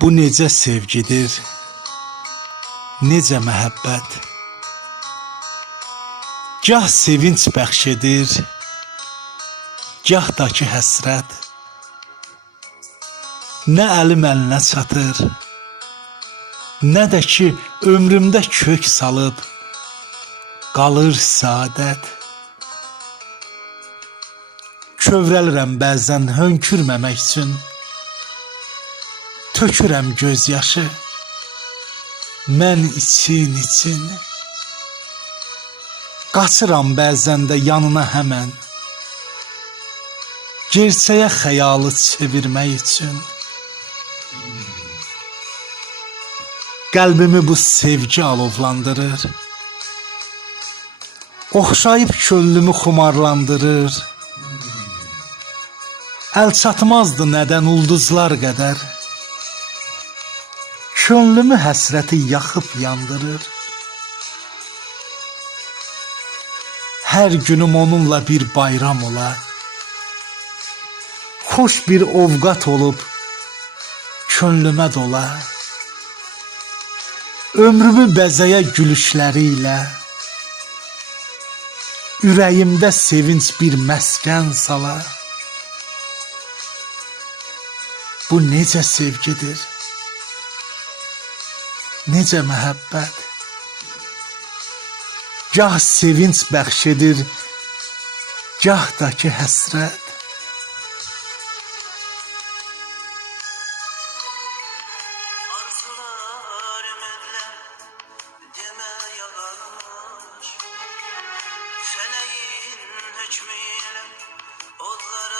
Bu necə sevgidir, necə məhəbbət. Gah sevinç bəxş edir, gah da ki həsrət. Nə əlim əlinə çatır, nə də ki ömrümdə kök salıb qalır saadət. Kövrəlirəm bəzən hönkürməmək üçün. Tökürəm göz yaşı. Mən için için. Qaçıram bəzən də yanına həmən. Gerçəyə xəyalı çevirmək üçün. Qəlbimi bu sevgi alovlandırır. Oxşayıb könlümü xumarlandırır. Əl çatmazdı nədən ulduzlar qədər. Könlümü həsrəti yaxıb yandırır. Hər günüm onunla bir bayram ola. Xoş bir ovqat olub könlümə dola. Ömrümü bəzəyə gülüşləri ilə. Ürəyimdə sevinç bir məskən sala. Bu necə sevgidir? Necə məhəbbət? Gah sevinç bəxş edir, gah da ki həsrət. Hükmüyle odlara